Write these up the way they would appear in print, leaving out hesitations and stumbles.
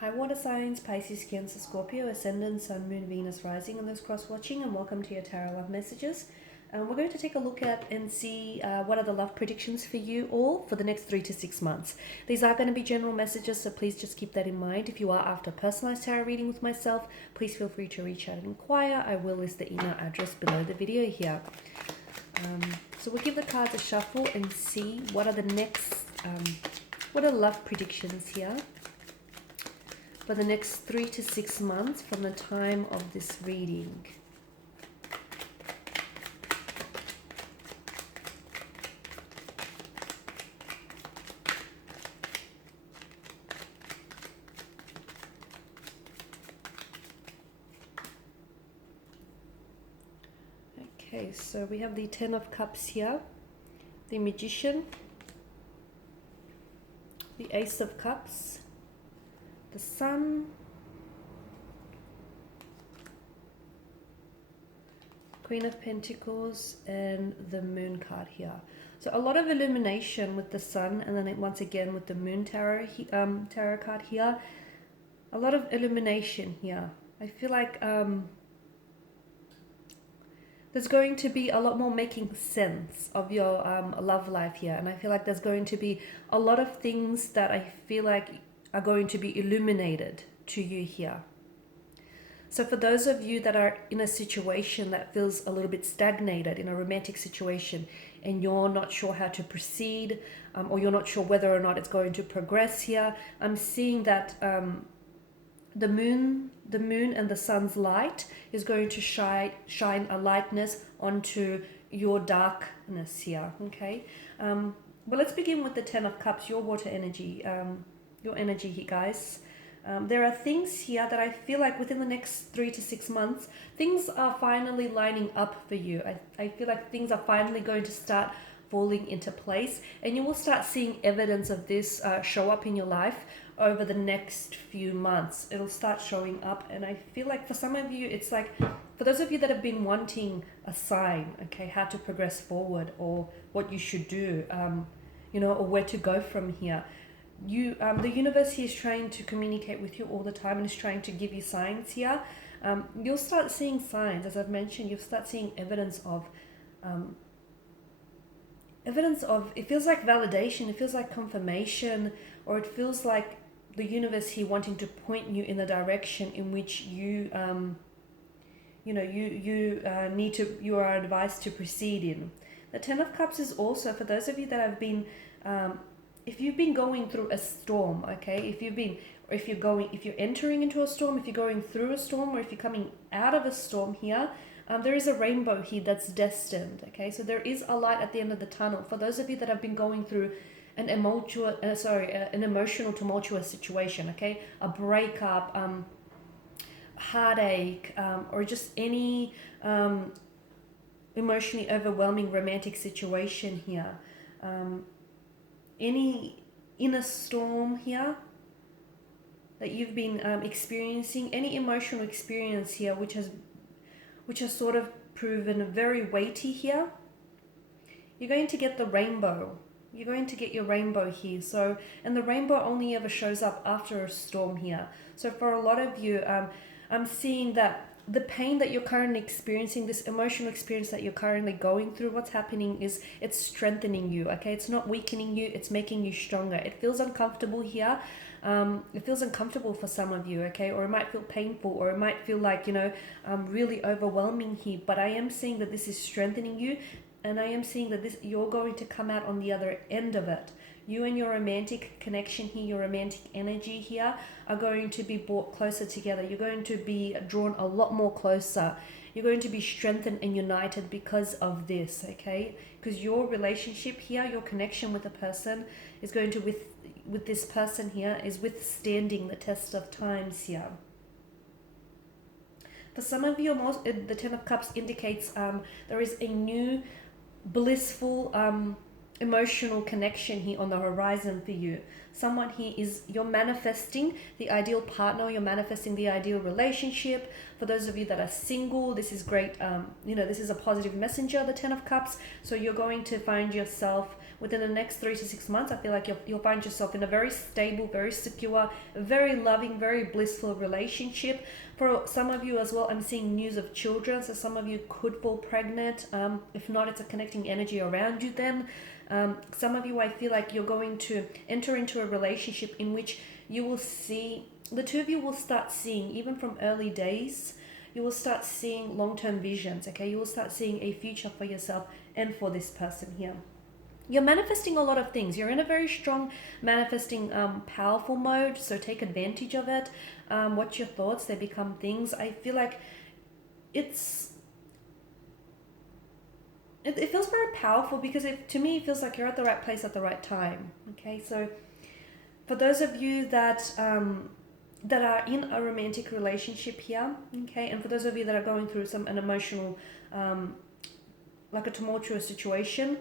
Hi water signs, Pisces, Cancer, Scorpio, Ascendant, Sun, Moon, Venus, Rising, and those cross-watching, and welcome to your Tarot Love Messages. We're going to take a look at and see what are the love predictions for you all for the next 3 to 6 months. These are going to be general messages, so please just keep that in mind. If you are after personalized tarot reading with myself, please feel free to reach out and inquire. I will list the email address below the video here. So we'll give the cards a shuffle and see what are the next, what are love predictions here for the next 3 to 6 months from the time of this reading. Okay, so we have the Ten of Cups here, the Magician, the Ace of Cups, the Sun, Queen of Pentacles, and the Moon card here. So a lot of illumination with the Sun, and then once again with the Moon tarot card here. A lot of illumination here. I feel like there's going to be a lot more making sense of your love life here. And I feel like there's going to be a lot of things that I feel like are going to be illuminated to you here. So for those of you that are in a situation that feels a little bit stagnated, in a romantic situation, and you're not sure how to proceed, or you're not sure whether or not it's going to progress here, I'm seeing that the moon and the sun's light is going to shine a lightness onto your darkness here. Okay, well, let's begin with the Ten of Cups, your water energy, your energy here, guys. There are things here that I feel like within the next 3 to 6 months, things are finally lining up for you. I feel like things are finally going to start falling into place, and you will start seeing evidence of this show up in your life over the next few months. It'll start showing up, and I feel like for some of you, it's like, for those of you that have been wanting a sign, okay, how to progress forward, or what you should do, you know, or where to go from here. The universe here is trying to communicate with you all the time and is trying to give you signs here. You'll start seeing signs, as I've mentioned. You'll start seeing evidence of, it feels like validation, it feels like confirmation, or it feels like the universe here wanting to point you in the direction in which you, you know, you are advised to proceed in. The Ten of Cups is also for those of you that have been, if you've been going through a storm, okay, if you're entering into a storm, if you're going through a storm, or if you're coming out of a storm here, there is a rainbow here that's destined, okay? So there is a light at the end of the tunnel. For those of you that have been going through an emotional tumultuous situation, okay? A breakup, heartache, or just any emotionally overwhelming romantic situation here. Any inner storm here that you've been experiencing, any emotional experience here which has sort of proven very weighty here, you're going to get the rainbow. You're going to get your rainbow here. So, and the rainbow only ever shows up after a storm here. So for a lot of you, I'm seeing that the pain that you're currently experiencing, this emotional experience that you're currently going through, what's happening is it's strengthening you, okay? It's not weakening you, it's making you stronger. It feels uncomfortable here. It feels uncomfortable for some of you, okay? Or it might feel painful, or it might feel like, you know, really overwhelming here. But I am seeing that this is strengthening you, and I am seeing that you're going to come out on the other end of it. You and your romantic connection here, your romantic energy here, are going to be brought closer together. You're going to be drawn a lot more closer. You're going to be strengthened and united because of this, okay? Because your relationship here, your connection with a person is going to, with this person here, is withstanding the test of times here. For some of you, the Ten of Cups indicates there is a new blissful emotional connection here on the horizon for you. Someone here you're manifesting the ideal partner, you're manifesting the ideal relationship. For those of you that are single, this is great. This is a positive messenger, the 10 of Cups. So you're going to find yourself within the next 3 to 6 months. I feel like you'll find yourself in a very stable, very secure, very loving, very blissful relationship. For some of you as well, I'm seeing news of children. So some of you could fall pregnant. If not, it's a connecting energy around you then. Some of you, I feel like you're going to enter into a relationship in which you will see, the two of you will start seeing, even from early days, you will start seeing long-term visions, okay? You will start seeing a future for yourself and for this person here. You're manifesting a lot of things. You're in a very strong manifesting powerful mode, so take advantage of it. Watch your thoughts, they become things. I feel like it feels very powerful because to me it feels like you're at the right place at the right time. Okay, so for those of you that are in a romantic relationship here, okay, and for those of you that are going through an emotional, like a tumultuous situation,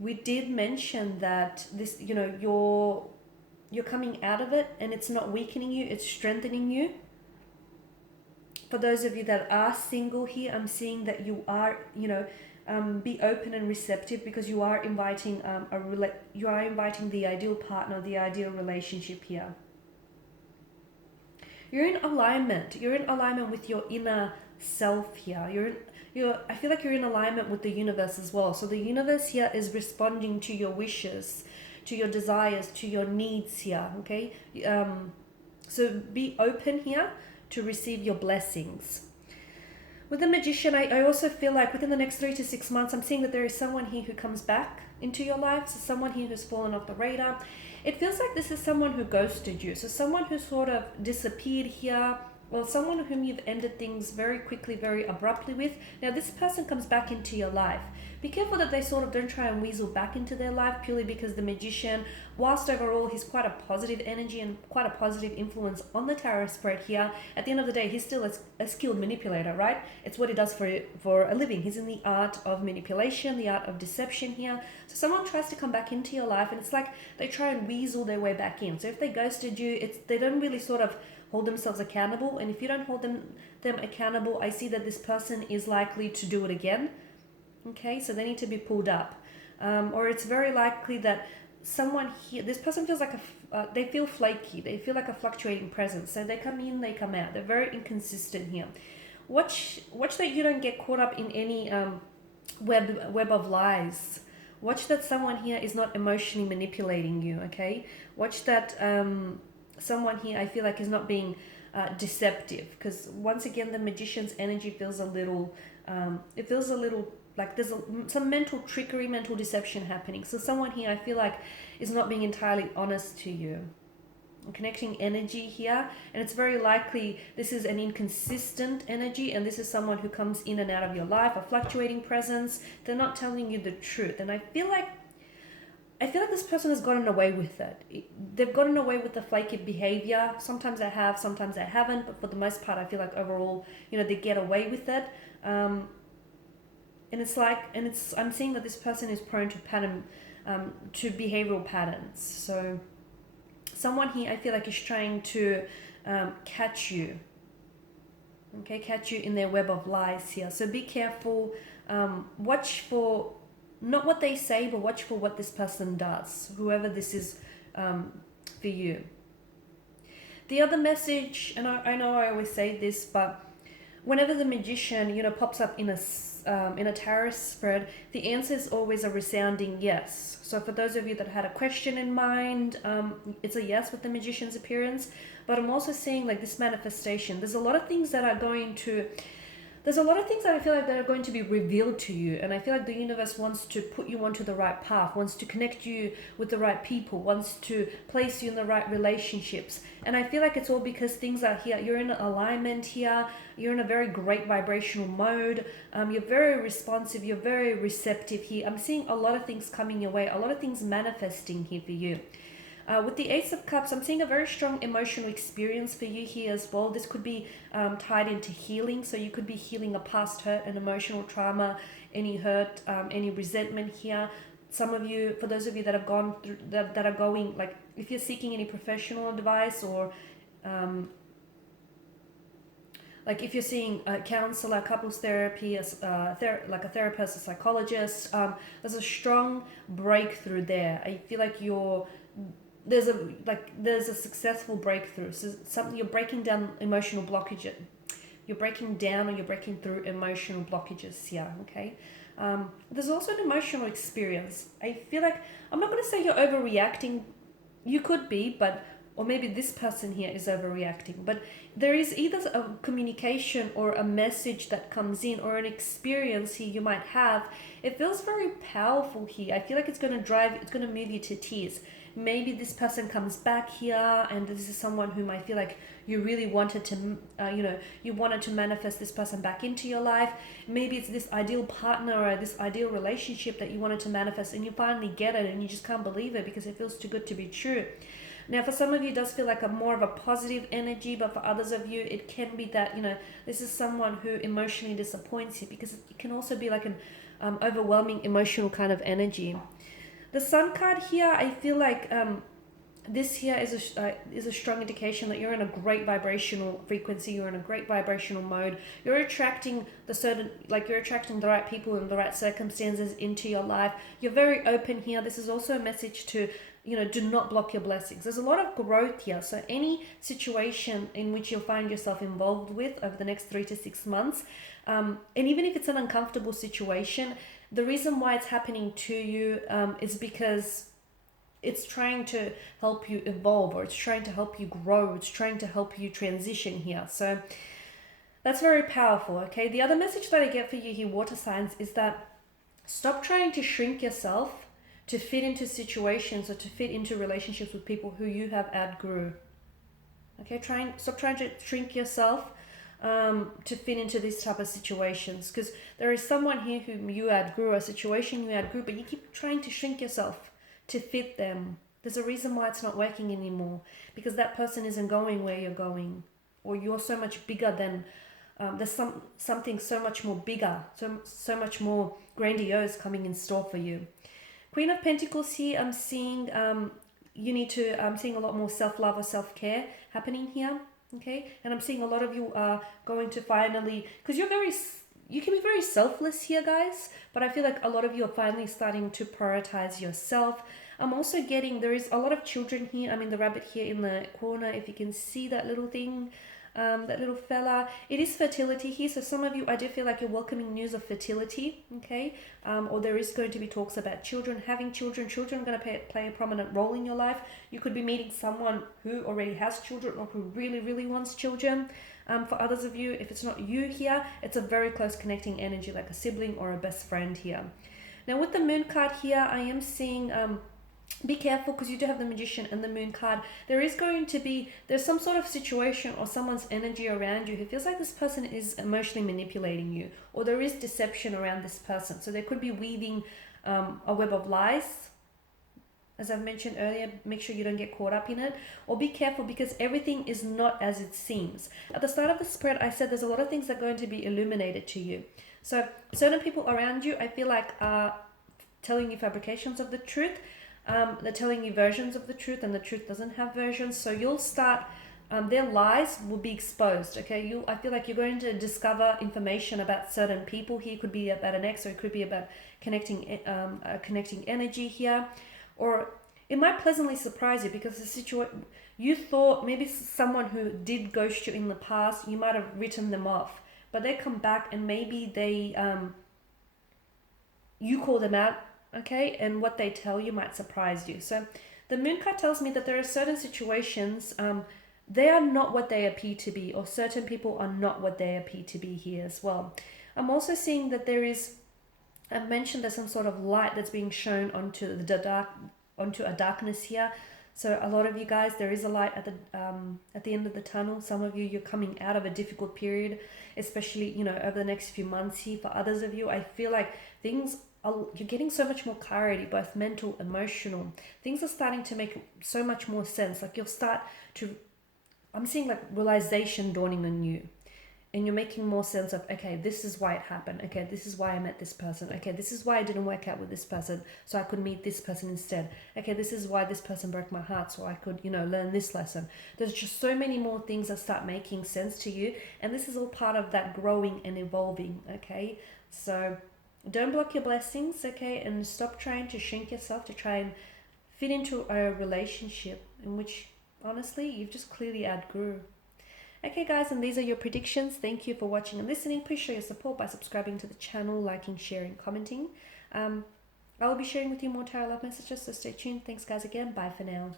we did mention that this, you're coming out of it and it's not weakening you, it's strengthening you. For those of you that are single here, I'm seeing that you are, be open and receptive because you are inviting the ideal partner, the ideal relationship here. You're in alignment. You're in alignment with your inner self here. I feel like you're in alignment with the universe as well. So the universe here is responding to your wishes, to your desires, to your needs here. Okay. So be open here to receive your blessings. With the Magician, I also feel like within the next 3 to 6 months, I'm seeing that there is someone here who comes back into your life. So someone here who's fallen off the radar. It feels like this is someone who ghosted you. So someone who sort of disappeared here, or someone whom you've ended things very quickly, very abruptly with. Now this person comes back into your life. Be careful that they sort of don't try and weasel back into their life purely because the Magician, whilst overall he's quite a positive energy and quite a positive influence on the tarot spread here, at the end of the day, he's still a skilled manipulator, right? It's what he does for a living. He's in the art of manipulation, the art of deception here. So someone tries to come back into your life and it's like they try and weasel their way back in. So if they ghosted you, they don't really sort of hold themselves accountable. And if you don't hold them accountable, I see that this person is likely to do it again. Okay, so they need to be pulled up. Or it's very likely that someone here, this person feels like they feel flaky. They feel like a fluctuating presence. So they come in, they come out. They're very inconsistent here. Watch that you don't get caught up in any web of lies. Watch that someone here is not emotionally manipulating you, okay? Watch that someone here, I feel like, is not being deceptive. Because once again, the Magician's energy feels a little, like there's some mental trickery, mental deception happening. So someone here, I feel like, is not being entirely honest to you. I'm connecting energy here, and it's very likely this is an inconsistent energy, and this is someone who comes in and out of your life, a fluctuating presence. They're not telling you the truth, and I feel like this person has gotten away with it. They've gotten away with the flaky behavior. Sometimes they have, sometimes they haven't, but for the most part, I feel like overall, they get away with it. I'm seeing that this person is prone to behavioral patterns. So someone here, I feel like, is trying to catch you. Okay, catch you in their web of lies here. So be careful. Watch for not what they say, but watch for what this person does, whoever this is for you. The other message, and I know I always say this, but whenever the Magician, pops up in a tarot spread, the answer is always a resounding yes. So for those of you that had a question in mind, it's a yes with the Magician's appearance. But I'm also seeing like this manifestation. There's a lot of things that I feel like that are going to be revealed to you, and I feel like the universe wants to put you onto the right path, wants to connect you with the right people, wants to place you in the right relationships. And I feel like it's all because things are here. You're in alignment here. You're in a very great vibrational mode. You're very responsive. You're very receptive here. I'm seeing a lot of things coming your way, a lot of things manifesting here for you. With the Ace of Cups, I'm seeing a very strong emotional experience for you here as well. This could be tied into healing. So you could be healing a past hurt, an emotional trauma, any hurt, any resentment here. Some of you, for those of you that have gone through, that are going, like if you're seeking any professional advice or like if you're seeing a counselor, couples therapy, like a therapist, a psychologist, there's a strong breakthrough there. I feel like there's a successful breakthrough. So something, you're breaking down emotional blockages. You're breaking down or you're breaking through emotional blockages here, okay? There's also an emotional experience. I feel like, I'm not going to say you're overreacting. You could be, but, or maybe this person here is overreacting, but there is either a communication or a message that comes in, or an experience here you might have. It feels very powerful here. I feel like it's going to move you to tears. Maybe this person comes back here, and this is someone whom I feel like you really wanted to, you wanted to manifest this person back into your life. Maybe it's this ideal partner or this ideal relationship that you wanted to manifest, and you finally get it, and you just can't believe it because it feels too good to be true. Now, for some of you, it does feel like a more of a positive energy, but for others of you, it can be that, this is someone who emotionally disappoints you, because it can also be like an overwhelming emotional kind of energy. The Sun card here, I feel like this here is a strong indication that you're in a great vibrational frequency. You're in a great vibrational mode. You're attracting you're attracting the right people and the right circumstances into your life. You're very open here. This is also a message to, do not block your blessings. There's a lot of growth here. So any situation in which you'll find yourself involved with over the next 3 to 6 months, and even if it's an uncomfortable situation, the reason why it's happening to you is because it's trying to help you evolve, or it's trying to help you grow. It's trying to help you transition here. So that's very powerful, okay? The other message that I get for you here, water signs, is that stop trying to shrink yourself to fit into situations or to fit into relationships with people who you have outgrew. Okay, stop trying to shrink yourself to fit into these type of situations, because there is someone here whom you outgrew, a situation you outgrew, but you keep trying to shrink yourself to fit them. There's a reason why it's not working anymore, because that person isn't going where you're going, or you're so much bigger than, there's something so much more bigger, so much more grandiose coming in store for you. Queen of Pentacles here, I'm seeing I'm seeing a lot more self-love or self-care happening here, okay? And I'm seeing a lot of you are going to finally, because you can be very selfless here, guys, but I feel like a lot of you are finally starting to prioritize yourself. I'm also getting, there is a lot of children here. I mean, the rabbit here in the corner, if you can see that little thing, that little fella, it is fertility here. So some of you, I do feel like you're welcoming news of fertility, okay? Or there is going to be talks about children, having children. Children are going to play a prominent role in your life. You could be meeting someone who already has children, or who really, really wants children. For others of you, if it's not you here, it's a very close connecting energy, like a sibling or a best friend here. Now with the Moon card here, I am seeing, be careful, because you do have the Magician and the Moon card. There's some sort of situation or someone's energy around you who feels like this person is emotionally manipulating you, or there is deception around this person. So they could be weaving a web of lies. As I've mentioned earlier, make sure you don't get caught up in it, or be careful, because everything is not as it seems. At the start of the spread, I said there's a lot of things that are going to be illuminated to you. So certain people around you, I feel like, are telling you fabrications of the truth. They're telling you versions of the truth, and the truth doesn't have versions. So you'll start, their lies will be exposed, okay? I feel like you're going to discover information about certain people here. It could be about an ex, or it could be about connecting energy here. Or it might pleasantly surprise you, because you thought maybe someone who did ghost you in the past, you might have written them off, but they come back, and maybe you call them out, okay? And what they tell you might surprise you. So the Moon card tells me that there are certain situations, they are not what they appear to be, or certain people are not what they appear to be here as well. I'm also seeing that I mentioned there's some sort of light that's being shown onto a darkness here. So a lot of you guys, there is a light at the end of the tunnel. Some of you, you're coming out of a difficult period, especially, over the next few months here. For others of you, I feel like you're getting so much more clarity, both mental, emotional. Things are starting to make so much more sense. Like I'm seeing like realization dawning on you. and you're making more sense of, okay, this is why it happened. Okay, this is why I met this person. Okay, this is why I didn't work out with this person, so I could meet this person instead. Okay, this is why this person broke my heart, so I could, learn this lesson. There's just so many more things that start making sense to you, and this is all part of that growing and evolving. Okay, so don't block your blessings. Okay, and stop trying to shrink yourself to try and fit into a relationship in which honestly you've just clearly outgrew. Okay guys, and these are your predictions. Thank you for watching and listening. Please show your support by subscribing to the channel, liking, sharing, commenting. I will be sharing with you more tarot love messages, so stay tuned. Thanks guys again. Bye for now.